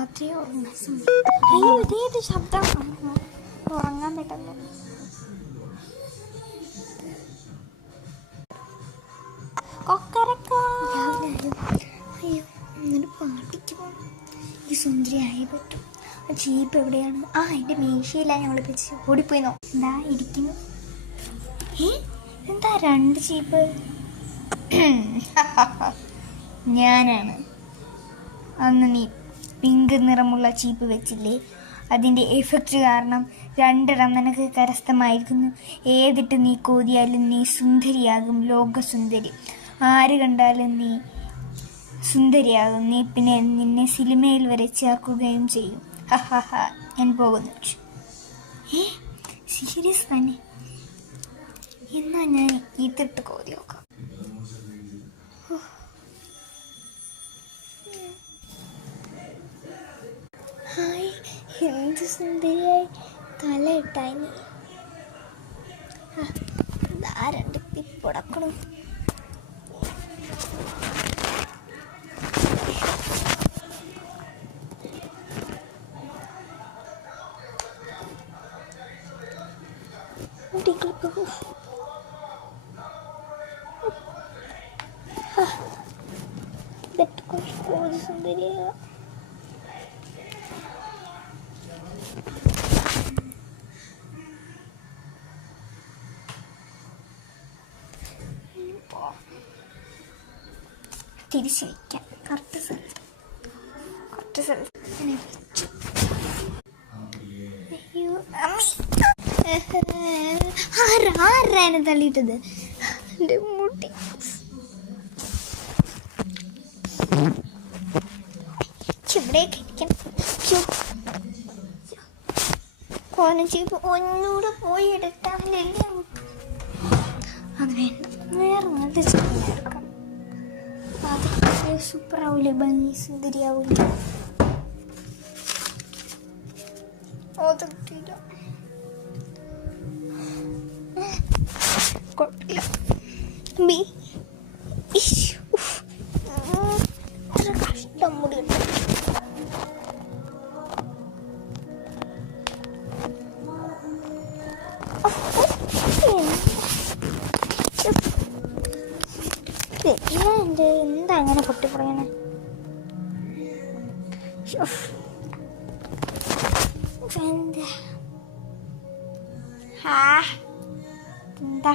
രാത്രി ഉറങ്ങാൻ അയ്യോ ഇതേത് ശബ്ദം ഉറങ്ങാൻ പറ്റുന്നു. അയ്യോ എന്നിട്ട് പാട്ടിക്ക് പോകണം. ഈ സുന്ദരിയായി പറ്റും. ആ ജീപ്പ് എവിടെയാണ്? ആ എൻ്റെ മീശയില്ല, ഞങ്ങൾ വെച്ച് ഓടിപ്പോയി നോ. എന്താ ഇരിക്കുന്നു? എന്താ 2 ജീപ്പ്? ഞാനാണ്. അന്ന് നീ പിങ്ക് നിറമുള്ള ചീപ്പ് വെച്ചില്ലേ, അതിൻ്റെ എഫക്റ്റ് കാരണം 2 നിനക്ക് കരസ്ഥമായിരിക്കുന്നു. ഏതിട്ട് നീ കോതിയാലും നീ സുന്ദരിയാകും, ലോകസുന്ദരി. ആര് കണ്ടാലും നീ സുന്ദരിയാകും. നീ പിന്നെ നിന്നെ സിനിമയിൽ വരെ ചേർക്കുകയും ചെയ്യും. ഞാൻ പോകുന്നു. സീരിയസ് തന്നെ? എന്നാ ഞാൻ ഇതിട്ട് കോതി നോക്കാം. ഹായ്, എന്ത് സുന്ദരിയായി തല ഇട്ടായി. ധാരണ്ട് പിപ്പൊടക്കണം. സുന്ദരിയാ തിരിച്ചു വയ്ക്കാം. കറക്റ്റ് സ്ഥലത്ത് വെച്ചു. അയ്യോ ആരാണ് തള്ളിയിട്ടത്? എൻ്റെ മുടി ഇവിടേക്ക് ഇരിക്കണം. കോനച്ചീപ്പ് ഒന്നൂടെ പോയി എടുത്താലല്ലേ. അത് വേണ്ട, വേറെ നല്ല എടുക്കാം. അത് സൂപ്പറാവൂലേ, ഭംഗി സുന്ദരിയാവൂലേ. അത് കിട്ടിയില്ല, കുഴപ്പമില്ല. കഷ്ടം മുടി കിട്ടും. എന്താ അങ്ങനെ പൊട്ടിപ്പറയണേ? എന്താ